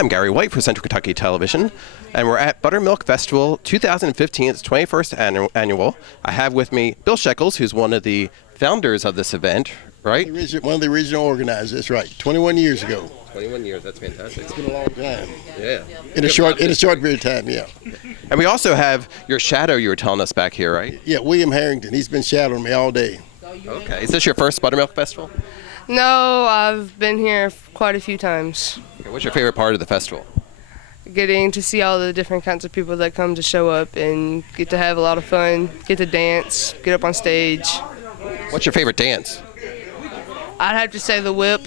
I'm Gary White for Central Kentucky Television, and we're at Buttermilk Festival 2015. It's 21st annual. I have with me Bill Shekels, who's one of the founders of this event, right? One of the original organizers, that's right, 21 years ago. 21 years, that's fantastic. It's been a long time. Yeah. In a short period of time, yeah. And we also have your shadow you were telling us back here, right? Yeah, William Harrington, he's been shadowing me all day. Okay. Is this your first Buttermilk Festival? No, I've been here quite a few times. Okay, what's your favorite part of the festival? Getting to see all the different kinds of people that come to show up and get to have a lot of fun, get to dance, get up on stage. What's your favorite dance? I'd have to say the whip.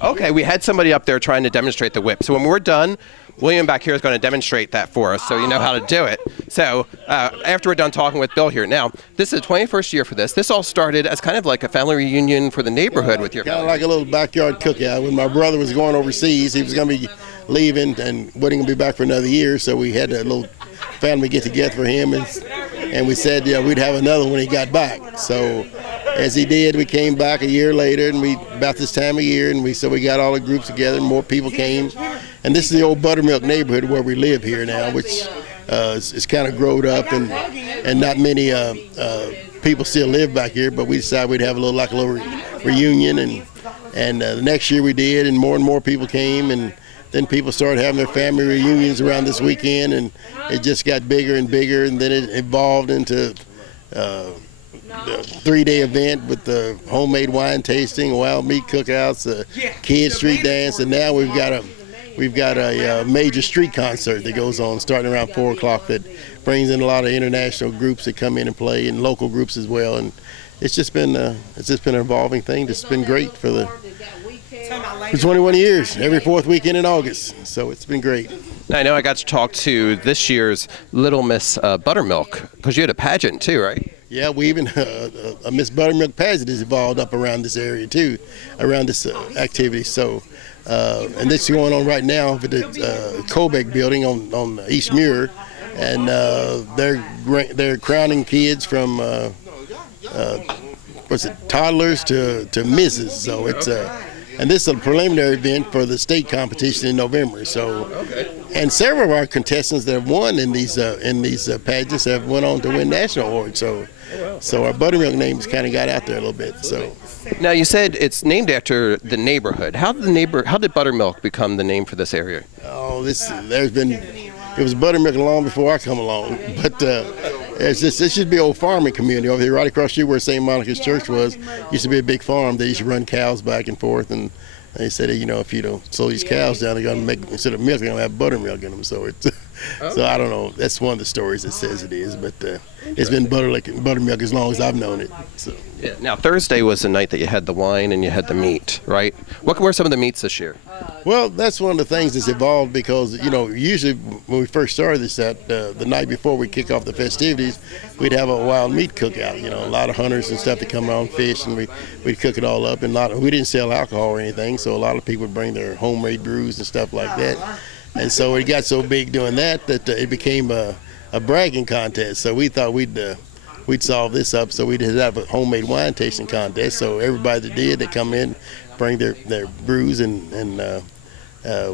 Okay, we had somebody up there trying to demonstrate the whip. So when we're done, William back here is going to demonstrate that for us so you know how to do it. So after we're done talking with Bill here. Now, this is the 21st year for this. This all started as kind of like a family reunion for the neighborhood with your Kind of family. like a little backyard cookout. When my brother was going overseas, he was going to be leaving and wasn't going to be back for another year, so we had a little family get together for him, and we said we'd have another when he got back. So as he did, we came back a year later, and about this time of year, and we got all the groups together, and more people came. And this is the old Buttermilk neighborhood where we live here now, which is kind of growed up, and not many people still live back here. But we decided we'd have a little reunion, and the next year we did, and more people came, and then people started having their family reunions around this weekend, and it just got bigger and bigger, and then it evolved into the 3-day event with the homemade wine tasting, wild meat cookouts, kids street dance, and now we've got a major street concert that goes on starting around 4 o'clock that brings in a lot of international groups that come in and play, and local groups as well. And it's just been an evolving thing. It's been great for 21 years, every fourth weekend in August. So it's been great. I know I got to talk to this year's Little Miss Buttermilk, because you had a pageant too, right? Yeah, we even a Miss Buttermilk pageant has evolved up around this area too, around this activity. So, and this is going on right now for the Kobeck building on East Muir, and they're crowning kids from toddlers to misses. So it's and this is a preliminary event for the state competition in November. So, and several of our contestants that have won in these pageants have went on to win national awards. So our Buttermilk names kind of got out there a little bit. So. Now you said it's named after the neighborhood. How did Buttermilk become the name for this area? Oh, it was Buttermilk long before I come along, but this should be an old farming community over here, right across the street where St. Monica's Church was. Used to be a big farm. They used to run cows back and forth, and they said, if you don't slow these cows down, they're gonna make, instead of milk, they're gonna have buttermilk in them. So it's so I don't know. That's one of the stories that says it is, but it's been buttermilk as long as I've known it. So. Yeah. Now Thursday was the night that you had the wine and you had the meat, right? What were some of the meats this year? Well, that's one of the things that's evolved because usually when we first started this, the night before we kick off the festivities, we'd have a wild meat cookout. A lot of hunters and stuff that come around fish, and we'd cook it all up. And we didn't sell alcohol or anything, so a lot of people would bring their homemade brews and stuff like that. And so it got so big doing that it became a bragging contest. So we thought we'd solve this up. So we'd have a homemade wine tasting contest. So everybody that did, they come in, bring their brews, and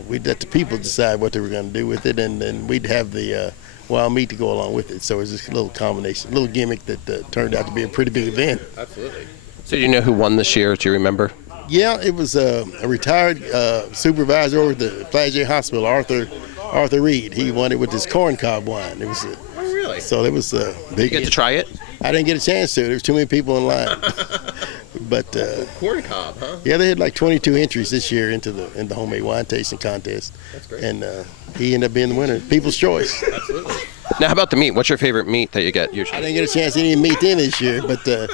we'd let the people decide what they were going to do with it. And then we'd have the wild meat to go along with it. So it was just a little combination, a little gimmick that turned out to be a pretty big event. Absolutely. So do you know who won this year? Do you remember? Yeah, it was a retired supervisor over at the Flagey Hospital, Arthur Reed. He won it with his corncob wine. It was really? So it was a big. Did you get to try it? I didn't get a chance to. There was too many people in line. But corncob, huh? Yeah, they had like 22 entries this year into the homemade wine tasting contest. That's great. And he ended up being the winner. People's choice. Absolutely. Now, how about the meat? What's your favorite meat that you get usually? I didn't get a chance to eat any meat in this year, but you've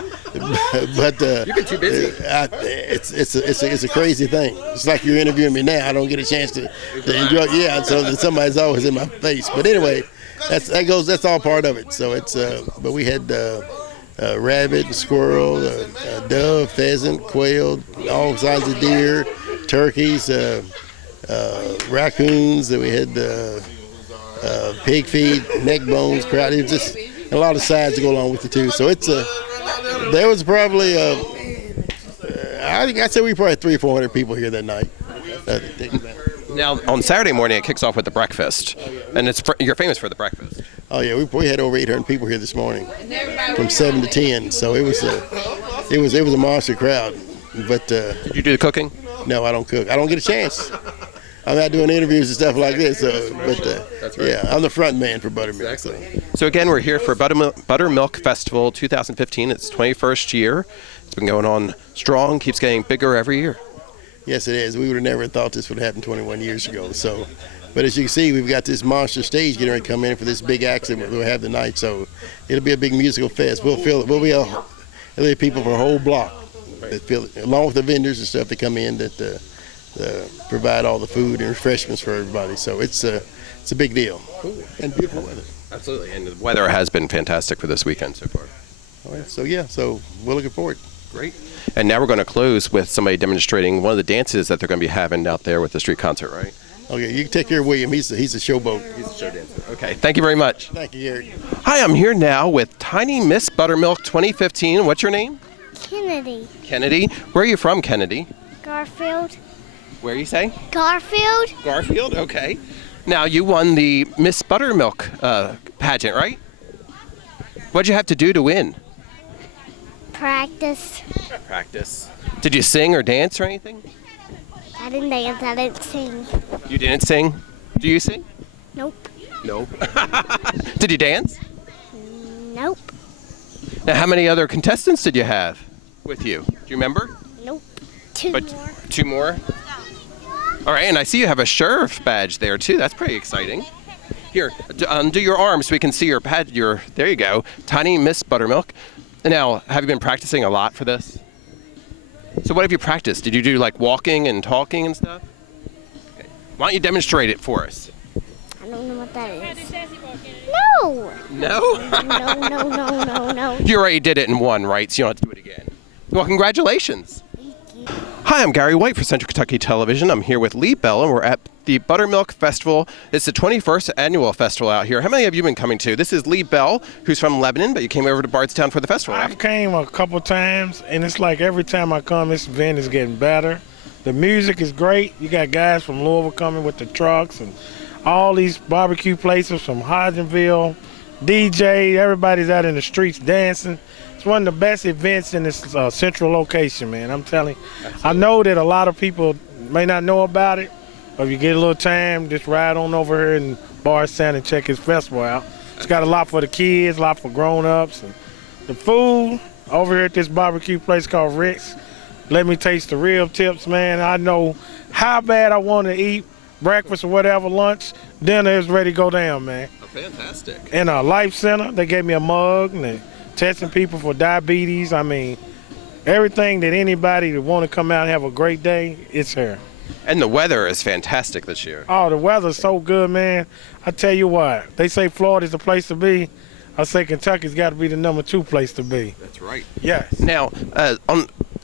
been too busy. It's a crazy thing. It's like you're interviewing me now. I don't get a chance to enjoy. Yeah, so somebody's always in my face. But anyway, that's all part of it. So it's but we had rabbit, squirrel, dove, pheasant, quail, all kinds of deer, turkeys, raccoons. We had pig feet, neck bones, crowd. It was just a lot of sides to go along with it too. So there was probably I think I'd say we probably had 300 or 400 people here that night. Now, on Saturday morning, it kicks off with the breakfast, and you're famous for the breakfast. Oh yeah, we had over 800 people here this morning, from 7 to 10. So it was a monster crowd. But Did you do the cooking? no, I don't cook. I don't get a chance. I'm not doing interviews and stuff like this. That's right. Yeah, I'm the front man for Buttermilk. So. So again, we're here for Buttermilk Festival 2015. It's 21st year. It's been going on strong, keeps getting bigger every year. Yes, it is. We would have never thought this would happen 21 years ago. So, but as you can see, we've got this monster stage getting ready to come in for this big act that we'll have tonight. So, it'll be a big musical fest. We'll be there'll be people from a whole block that fill it, along with the vendors and stuff that come in that provide all the food and refreshments for everybody. So it's a big deal. Cool. And beautiful weather. Absolutely, and the weather has been fantastic for this weekend so far. Oh, yeah. So we're looking forward. Great. And now we're going to close with somebody demonstrating one of the dances that they're going to be having out there with the street concert, right? Okay, you can take care of William. He's a showboat. He's a show dancer. Okay, thank you very much. Thank you, Gary. Hi, I'm here now with Tiny Miss Buttermilk 2015. What's your name? Kennedy. Kennedy. Where are you from, Kennedy? Garfield. Where you say? Garfield? Garfield, okay. Now, you won the Miss Buttermilk pageant, right? What'd you have to do to win? Practice. Practice. Did you sing or dance or anything? I didn't dance, I didn't sing. You didn't sing? Do you sing? Nope. No. Did you dance? Nope. Now, how many other contestants did you have with you? Do you remember? Nope. Two But more. 2 more? All right, and I see you have a sheriff badge there too. That's pretty exciting. Here, undo your arm so we can see your badge. There you go, Tiny Miss Buttermilk. Now, have you been practicing a lot for this? So what have you practiced? Did you do like walking and talking and stuff? Okay. Why don't you demonstrate it for us? I don't know what that is. No! No? No. You already did it in one, right? So you don't have to do it again. Well, congratulations. Hi, I'm Gary White for Central Kentucky Television. I'm here with Lee Bell, and we're at the Buttermilk Festival. It's the 21st annual festival out here. How many have you been coming to? This is Lee Bell, who's from Lebanon, but you came over to Bardstown for the festival, right? I've came a couple times, and it's like every time I come, this event is getting better. The music is great. You got guys from Louisville coming with the trucks and all these barbecue places from Hodgenville, DJ, everybody's out in the streets dancing. It's one of the best events in this central location, man. I'm telling you. I know that a lot of people may not know about it, but if you get a little time, just ride on over here in Bardstown and check his festival out. It's got a lot for the kids, a lot for grown-ups. And the food over here at this barbecue place called Rick's, let me taste the real tips, man. I know how bad I want to eat breakfast or whatever, lunch, dinner is ready to go down, man. Oh, fantastic. In a Life Center, they gave me a mug, and they're testing people for diabetes. I mean, everything that anybody that want to come out and have a great day, it's here. And the weather is fantastic this year. Oh, the weather's so good, man. I tell you what, they say Florida's the place to be. I say Kentucky's got to be the #2 place to be. That's right. Yes. Now,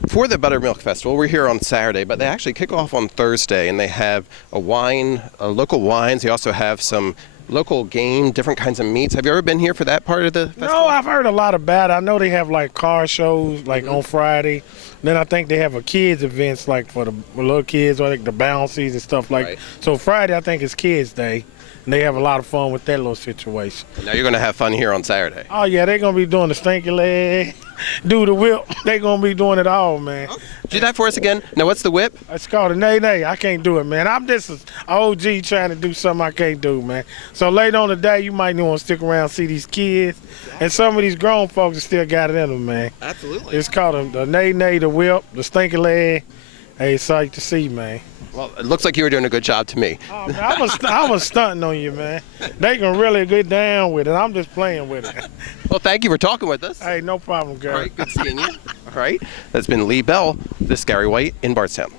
for the Buttermilk Festival, we're here on Saturday, but they actually kick off on Thursday, and they have local wines. They also have some local game, different kinds of meats. Have you ever been here for that part of the festival? No, I've heard a lot about it. I know they have like car shows like on Friday. Then I think they have a kids events like for the little kids or like the bouncies and stuff like. Right. So Friday I think is Kids Day, and they have a lot of fun with that little situation. Now you're going to have fun here on Saturday. Oh yeah, they're gonna be doing the stinky leg, do the whip. They're gonna be doing it all, man. Do that for us again. Now, what's the whip? It's called a nay. I can't do it, man. I'm just an OG trying to do something I can't do, man. So later on today, you might want to stick around and see these kids. And some of these grown folks that still got it in them, man. Absolutely. It's called the nay, the whip, the stinky leg. Hey, it's sight to see, man. Well, it looks like you were doing a good job to me. Oh, man, I was stunting on you, man. They can really get down with it. I'm just playing with it. Well, thank you for talking with us. Hey, no problem, Gary. All right, good seeing you. All right, that's been Lee Bell. This is Gary White in Bardstown.